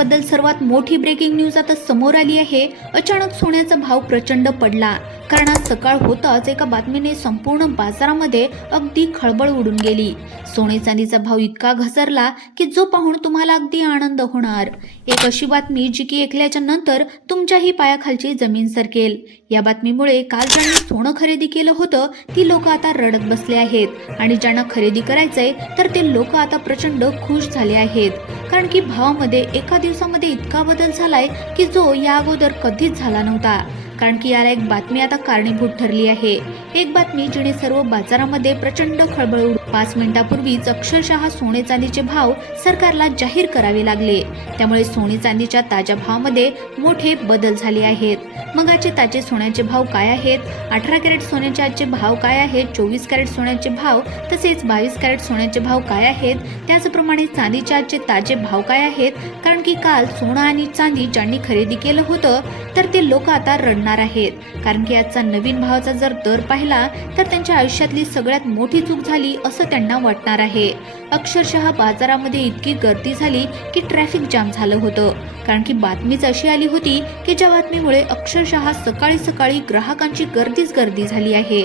सोन्याबद्दल सर्वात मोठी breaking news आता समोर आली आहे. अचानक सोन्याचा भाव प्रचंड पडला. कारण आज सकाळ होताच एका बातमीने संपूर्ण बाजारामध्ये अगदी खळबळ उडून गेली. सोने चांदीचा भाव इतका घसरला की जो पाहून तुम्हाला अगदी आनंद होणार. एक अशी बातमी जी की ऐकल्याच्या नंतर तुमच्याही पायाखालची जमीन सरकेल. या बातमीमुळे काल ज्यांनी सोनं खरेदी केलं होतं ती लोक आता रडत बसले आहेत. आणि ज्यांना खरेदी करायचंय तर ते लोक आता प्रचंड खुश झाले आहेत. कारण की भावामध्ये एका दिवसामध्ये इतका बदल झालाय की जो या अगोदर कधीच झाला नव्हता. कारण की याला एक बातमी आता कारणीभूत ठरली आहे. एक बातमी जिने सर्व बाजारामध्ये प्रचंड खळबळ उड पाच मिनिटापूर्वीच अक्षरशः सोने चांदीचे भाव सरकारला जाहीर करावे लागले. त्यामुळे सोने चांदीच्या ताज्या भावामध्ये मोठे बदल झाले आहेत. मग ताजे सोन्याचे भाव काय आहेत? अठरा कॅरेट सोन्याचे आजचे भाव काय आहेत? चोवीस कॅरेट सोन्याचे भाव तसेच बावीस कॅरेट सोन्याचे भाव काय आहेत? त्याचप्रमाणे चांदीच्या आजचे ताजे भाव काय आहेत? कारण की काल सोनं आणि चांदी ज्यांनी खरेदी केलं होतं तर ते लोक आता रडणार आहेत. कारण की आजचा नवीन भावाचा जर दर पाहिला तर त्यांच्या आयुष्यातली सगळ्यात मोठी चूक झाली असं त्यांना वाटणार आहे. अक्षरशः बाजारामध्ये इतकी गर्दी झाली की ट्रॅफिक जाम झालं होतं. कारण की बातमीच अशी आली होती की ज्या बातमीमुळे अक्षरशः सकाळी सकाळी ग्राहकांची गर्दीच गर्दी झाली आहे.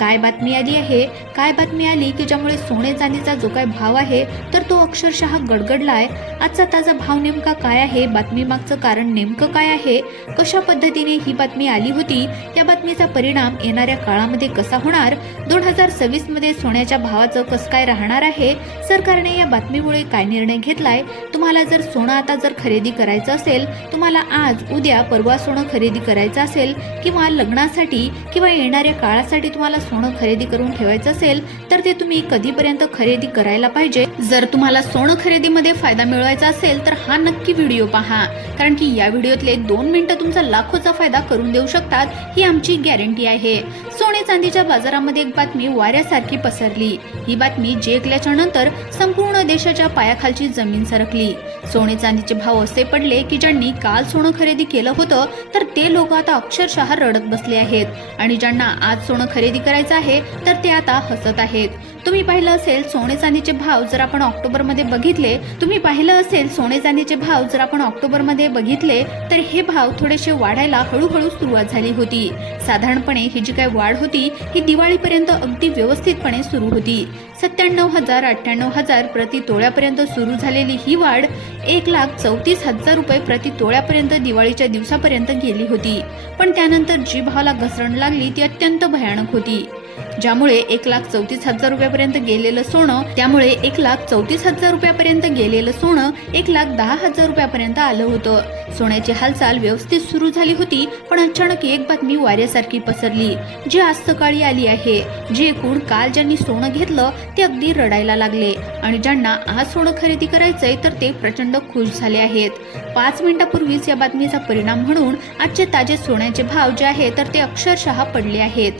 काय बातमी आली आहे? काय बातमी आली की ज्यामुळे सोने चांदीचा जो काय भाव आहे तर तो अक्षरशः गडगडलाय? आजचा ताजा भाव नेमका काय आहे? बातमी मागचं कारण नेमकं काय आहे? कशा पद्धतीने ही बातमी आली होती? या बातमीचा परिणाम येणाऱ्या काळामध्ये कसा होणार? दोन हजार सव्वीसमध्ये सोन्याच्या भावाचं कसं काय राहणार आहे? सरकारने या बातमीमुळे काय निर्णय घेतलाय? तुम्हाला जर सोनं आता जर खरेदी करायचं असेल तुम्हाला आज उद्या परवा सोनं खरेदी करायचं असेल किंवा लग्नासाठी किंवा येणाऱ्या काळासाठी तुम्हाला सोनं खरेदी करून ठेवायचं असेल तर ते तुम्ही कधीपर्यंत खरेदी करायला पाहिजे? जर तुम्हाला सोनं खरेदीमध्ये फायदा मिळवायचा असेल तर हा नक्की व्हिडिओ पहा. कारण की या व्हिडिओतले दोन मिनिटं तुमचा लाखोचा फायदा करून देऊ शकतात ही आमची गॅरंटी आहे. सोने चांदीच्या बाजारामध्ये एक बातमी वाऱ्यासारखी पसरली. ही बातमी जेकल्याच्या नंतर संपूर्ण देशाच्या पायाखालची जमीन सरकली. सोने चांदीचे भाव असे पडले की ज्यांनी काल सोनं खरेदी केलं होतं तर ते लोक आता अक्षरशः रडत बसले आहेत. आणि ज्यांना आज सोनं खरेदी करायचं आहे तर ते आता हसत आहेत. तुम्ही पाहिलं असेल सोने चांदीचे भाव जर आपण ऑक्टोबरमध्ये बघितले तुम्ही पाहिलं असेल सोने चांदीचे भाव जर आपण ऑक्टोबरमध्ये बघितले तर हे भाव थोडेसे वाढायला हळूहळू सुरुवात झाली होती. साधारणपणे ही जी काय वाढ होती ही दिवाळीपर्यंत अगदी व्यवस्थितपणे सुरू होती. सत्त्याण्णव हजार अठ्ठ्याण्णव हजार प्रति तोळ्यापर्यंत सुरू झालेली ही वाढ एक लाख चौतीस हजार रुपये प्रति तोळ्यापर्यंत दिवाळीच्या दिवसापर्यंत गेली होती. पण त्यानंतर जी भावाला घसरण लागली ती अत्यंत भयानक होती. ज्यामुळे एक लाख चौतीस हजार रुपयापर्यंत गेलेलं सोनं त्यामुळे एक लाख चौतीस हजार रुपयापर्यंत गेलेलं सोनं एक लाख दहा हजार रुपयापर्यंत आलं होतं. सोन्याची हालचाल व्यवस्थित सुरू झाली होती पण अचानक एक बातमी वाऱ्यासारखी पसरली जी आज सकाळी आली आहे. जे एकूण काल ज्यांनी सोनं घेतलं ते अगदी रडायला लागले. आणि ज्यांना आज सोनं खरेदी करायचंय तर ते प्रचंड खुश झाले आहेत. पाच मिनिटापूर्वीच या बातमीचा परिणाम म्हणून आजचे ताजे सोन्याचे भाव जे आहे तर ते अक्षरशः पडले आहेत.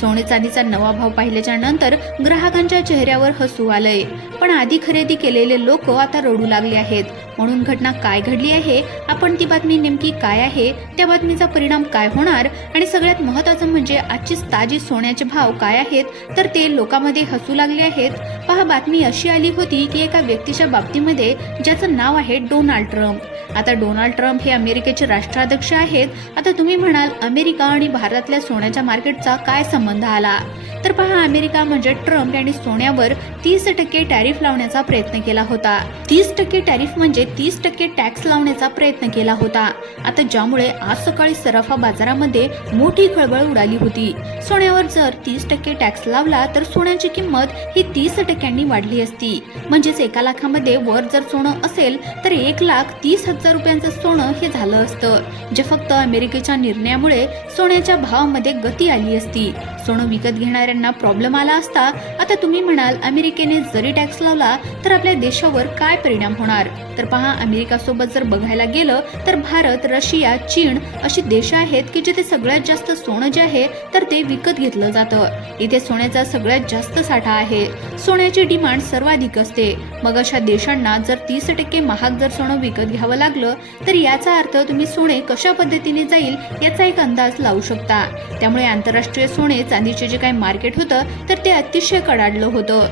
सोने चांदीचा नवा भाव पाहिल्याच्या नंतर ग्राहकांच्या चेहऱ्यावर हसू आलंय. पण आधी खरेदी केलेले लोक आता रडू लागले आहेत. म्हणून घटना काय घडली आहे? आपण ती बातमी नेमकी काय आहे? त्या बातमीचा परिणाम काय होणार? आणि सगळ्यात महत्वाचं म्हणजे आजची ताजी सोन्याचे भाव काय आहेत? तर ते लोकांमध्ये हसू लागले आहेत. पहा बातमी अशी आली होती की एका व्यक्तीच्या बाबतीमध्ये ज्याचं नाव आहे डोनाल्ड ट्रम्प. आता डोनाल्ड ट्रम्प हे अमेरिकेचे राष्ट्राध्यक्ष आहेत. आता तुम्ही म्हणाल अमेरिका आणि भारतातल्या सोन्याच्या मार्केटचा काय संबंध आला? तर पहा अमेरिका म्हणजे ट्रम्प यांनी सोन्यावर तीस टक्के टॅरिफ लावण्याचा प्रयत्न केला होता. तीस टक्के टॅरिफ म्हणजे तीस टक्के टॅक्स लावण्याचा प्रयत्न केला होता. आता ज्यामुळे आज सकाळी सराफा बाजारामध्ये मोठी खळबळ उडाली होती. सोन्यावर जर तीस टक्के टॅक्स लावला तर सोन्याची किंमत ही तीस टक्क्यांनी वाढली असती. म्हणजेच एका लाखामध्ये वर जर सोनं असेल तर एक लाख तीस हजार रुपयांचं सोनं हे झालं असतं जे फक्त अमेरिकेच्या निर्णयामुळे सोन्याच्या भावामध्ये गती आली असती. सोनं विकत घेणाऱ्यांना प्रॉब्लेम आला असता आता तुम्ही म्हणाल अमेरिकेने जरी टॅक्स लावला तर आपल्या देशावर काय परिणाम होणार? तर पहा अमेरिका सोबत जर बघायला गेलं तर भारत रशिया चीन अशी देश आहेत की जिथे सगळ्यात जास्त सोनं जे आहे तर ते विकत घेतलं जातं. इथे सोन्याचा सगळ्यात जास्त साठा आहे. सोन्याची डिमांड सर्वाधिक असते. मग अशा देशांना जर तीस टक्के महाग जर सोनं विकत घ्यावं लागलं तर याचा अर्थ तुम्ही सोने कशा पद्धतीने जाईल याचा एक अंदाज लावू शकता. त्यामुळे आंतरराष्ट्रीय सोने चांदीचे जे काही मार्केट होतं तर ते अतिशय कडाडलं होतं.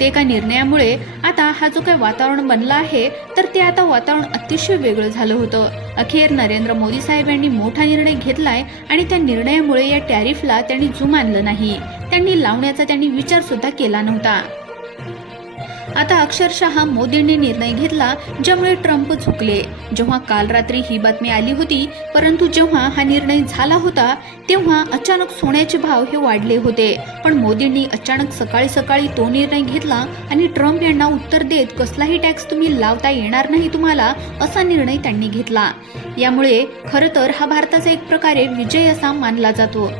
ते एका निर्णयामुळे आता हा जो काही वातावरण बनला आहे तर ते आता वातावरण अतिशय वेगळं झालं होतं. अखेर नरेंद्र मोदी साहेब यांनी मोठा निर्णय घेतलाय आणि त्या निर्णयामुळे या टॅरिफला त्यांनी जुम आणलं नाही. त्यांनी लावण्याचा त्यांनी विचार सुद्धा केला नव्हता. आता अक्षरशः मोदींनी निर्णय घेतला ज्यामुळे ट्रम्प चुकले. जेव्हा काल रात्री ही बातमी आली होती परंतु जेव्हा हा निर्णय झाला होता तेव्हा अचानक सोन्याचे भाव हे वाढले होते. पण मोदींनी अचानक सकाळी सकाळी तो निर्णय घेतला आणि ट्रम्प यांना उत्तर देत कसलाही टॅक्स तुम्ही लावता येणार नाही तुम्हाला असा निर्णय त्यांनी घेतला. यामुळे खरं तर हा भारताचा एक प्रकारे विजय असा मानला जातो.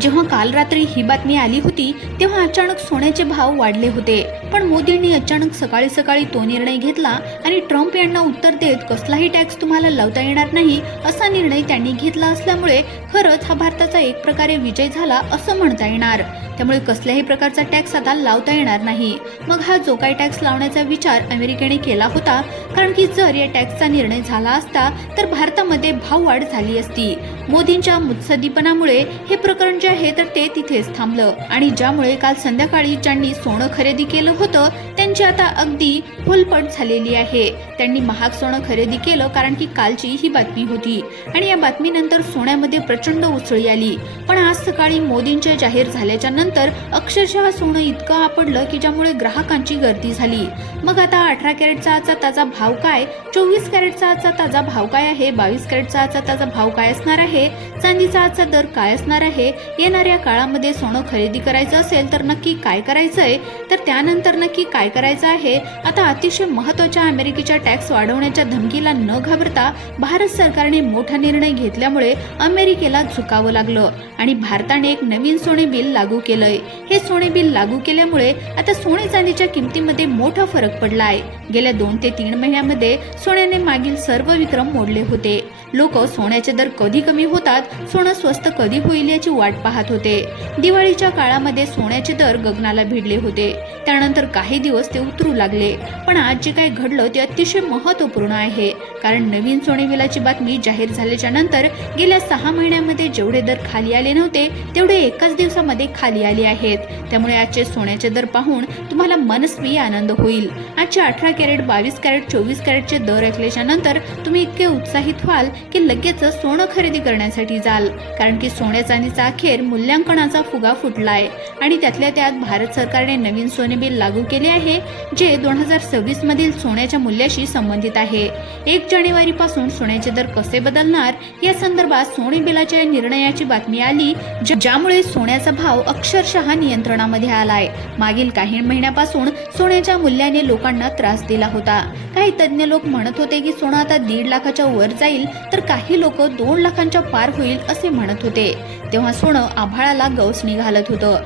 जेव्हा काल रात्री ही बातमी आली होती तेव्हा अचानक सोन्याचे भाव वाढले होते. पण मोदींनी अचानक सकाळी सकाळी तो निर्णय घेतला आणि ट्रम्प यांना उत्तर देत कसलाही टॅक्स तुम्हाला लावता येणार नाही असा निर्णय त्यांनी घेतला असल्यामुळे खरंच हा भारताचा एक प्रकारे विजय झाला असं म्हणता येणार. त्यामुळे कसल्याही प्रकारचा टॅक्स आता लावता येणार नाही. मग हा जो काही टॅक्स लावण्याचा विचार अमेरिकेने केला होता कारण की जर या टॅक्सचा निर्णय झाला असता तर भारतामध्ये भाववाढ झाली असती. मोदींच्या मुत्सदीपणामुळे हे प्रकरण जे आहे तर ते तिथेच थांबलं. आणि ज्यामुळे काल संध्याकाळी ज्यांनी सोनं खरेदी केलं होतं त्यांची आता अगदी फुलपट झालेली आहे. त्यांनी महाग सोनं खरेदी केलं कारण की कालची ही बातमी होती. आणि या बातमीनंतर सोन्यामध्ये प्रचंड उसळी आली. पण आज सकाळी मोदींच्या जाहीर झाल्याच्यानंतर अक्षरशः सोनं इतकं आपडलं की ज्यामुळे ग्राहकांची गर्दी झाली. मग आता अठरा कॅरेटचा आजचा ताजा भाव काय? चोवीस कॅरेटचा आजचा ताजा भाव काय आहे? बावीस कॅरेटचा आजचा ताजा भाव काय असणार आहे? चांदीचा आजचा दर काय असणार आहे? येणाऱ्या काळामध्ये सोनं खरेदी करायचं असेल तर नक्की काय करायचंय? तर त्यानंतर नक्की काय करायचं आहे आता अतिशय महत्त्वाच्या अमेरिकेच्या टॅक्स वाढवण्याच्या धमकीला न घाबरता भारत सरकारने मोठा निर्णय घेतल्यामुळे अमेरिकेला झुकावं लागलं आणि भारताने एक नवीन सोने बिल लागू केलंय. हे सोने बिल लागू केल्यामुळे आता सोने चांदीच्या किमतीमध्ये मोठा फरक पडलाय. गेल्या दोन ते तीन महिन्यामध्ये सोन्याने मागील सर्व विक्रम मोडले होते. लोक सोन्याचे दर कधी कमी होतात सोनं स्वस्त कधी होईल याची वाट पाहत होते. दिवाळीच्या काळामध्ये सोन्याचे दर गगनाला भिडले होते. त्यानंतर काही दिवस ते उतरू लागले. पण आज जे काही घडलं ते अतिशय महत्त्वपूर्ण आहे. कारण नवीन सोने बिलाची बातमी जाहीर झाल्याच्यानंतर गेल्या सहा महिन्यामध्ये जेवढे दर खाली आले नव्हते तेवढे एकाच दिवसामध्ये खाली आले आहेत. त्यामुळे आजचे सोन्याचे दर पाहून तुम्हाला मनस्वी आनंद होईल. आजचे अठरा कॅरेट बावीस कॅरेट चोवीस कॅरेटचे दर ऐकल्याच्या नंतर तुम्ही इतके उत्साहित व्हाल की लगेच सोनं खरेदी करण्यासाठी जाल. कारण की सोन्या चांदीचा अखेर मूल्यांकनाचा फुगा फुटलाय. आणि त्यातल्या त्यात भारत सरकारने नवीन सोने बिल लागू केले आहे जे दोन हजार सव्वीस मधील सोन्याच्या मूल्याशी संबंधित आहे. एक जानेवारी पासून सोन्याचे दर कसे बदलणार या संदर्भात सोने बिलाच्या निर्णयाची बातमी आली ज्यामुळे सोन्याचा भाव अक्षरशः नियंत्रणामध्ये आलाय. मागील काही महिन्यापासून सोन्याच्या मूल्याने लोकांना त्रास दिला होता. काही तज्ज्ञ लोक म्हणत होते की सोनं आता दीड लाखाच्या वर जाईल तर काही लोक दोन लाखांच्या पार होईल असे म्हणत होते. तेव्हा सोनं आभाळाला गवसणी घालत होतं.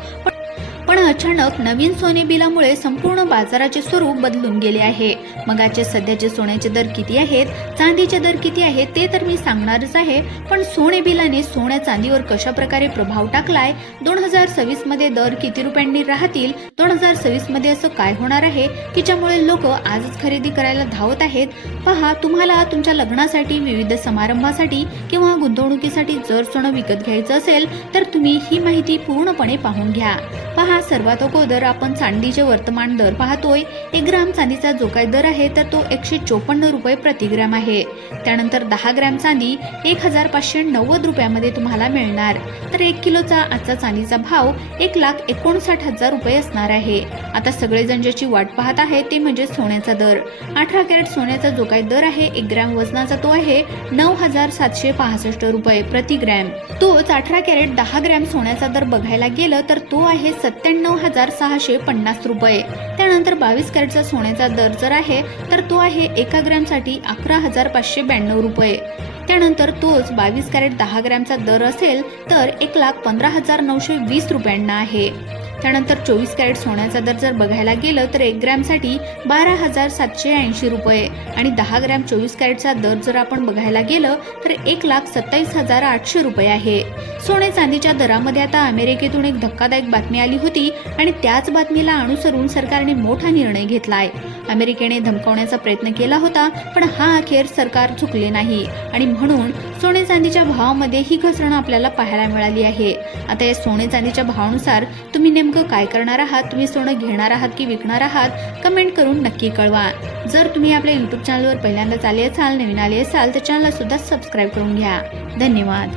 पण- अचानक नवीन सोने बिलामुळे संपूर्ण बाजाराचे स्वरूप बदलून गेले आहे. मगाचे सध्याचे सोन्याचे दर किती आहेत चांदीचे दर किती आहेत ते तर मी सांगणारच आहे पण सोने बिलाने सोन्या चांदीवर कशा प्रकारे प्रभाव टाकलाय? दोन हजार सव्वीसमध्ये दर किती रुपयांनी राहतील? दोन हजार सव्वीसमध्ये असं काय होणार आहे? की ज्यामुळे लोक आजच खरेदी करायला धावत आहेत. पहा तुम्हाला तुमच्या लग्नासाठी विविध समारंभासाठी किंवा गुंतवणुकीसाठी जर सोनं विकत घ्यायचं असेल तर तुम्ही ही माहिती पूर्णपणे पाहून घ्या. पहा सर्वात अगोदर आपण चांदीचे वर्तमान दर पाहतोय. एक ग्राम चांदीचा जो काही दर आहे तर तो एकशे चोपन्न रुपये प्रतिग्रॅम आहे. त्यानंतर दहा ग्रॅम चांदी एक हजार पाचशे नव्वद रुपयामध्ये तुम्हाला मिळणार. तर एक किलोचा आजचा चांदीचा भाव एक लाख एकोणसाठ हजार रुपये असणार आहे. आता सगळेजण ज्याची वाट पाहत आहे ते म्हणजे सोन्याचा दर. अठरा कॅरेट सोन्याचा जो काही दर आहे एक ग्रॅम वजनाचा तो आहे नऊ हजार सातशे पासष्ट रुपये प्रतिग्रॅम तोच अठरा कॅरेट दहा ग्रॅम सोन्याचा दर बघायला गेलं तर तो आहे सत्त्याण्णव हजार सहाशे पन्नास रुपये. त्यानंतर बावीस कॅरेटचा सोन्याचा दर जर आहे तर तो आहे एका ग्रॅमसाठी अकरा हजार पाचशे ब्याण्णव रुपये. त्यानंतर तोच बावीस कॅरेट दहा ग्रॅमचा दर असेल तर एक लाख पंधरा हजार नऊशे वीस रुपयांना आहे. त्यानंतर चोवीस कॅरेट सोन्याचा दर जर बघायला गेलं तर एक ग्रॅमसाठी बारा हजार सातशे ऐंशी रुपये. आणि दहा ग्रॅम चोवीस कॅरेटचा दर जर आपण बघायला गेलं तर एक लाख सत्तावीस हजार आठशे रुपये आहे. सोने चांदीच्या दरामध्ये आता अमेरिकेतून एक धक्कादायक बातमी आली होती आणि त्याच बातमीला अनुसरून सरकारने मोठा निर्णय घेतलाय. अमेरिकेने धमकावण्याचा प्रयत्न केला होता पण हा अखेर सरकार चुकले नाही. आणि म्हणून सोने चांदीच्या भावामध्ये ही घसरण आपल्याला पाहायला मिळाली आहे. आता या सोने चांदीच्या भावानुसार तुम्ही नेमकं काय करणार आहात तुम्ही सोनं घेणार आहात की विकणार आहात कमेंट करून नक्की कळवा. जर तुम्ही आपल्या यूट्यूब चॅनलवर पहिल्यांदाच आले असाल नवीन आले असाल तर चॅनलला सुद्धा सबस्क्राईब करून घ्या. धन्यवाद.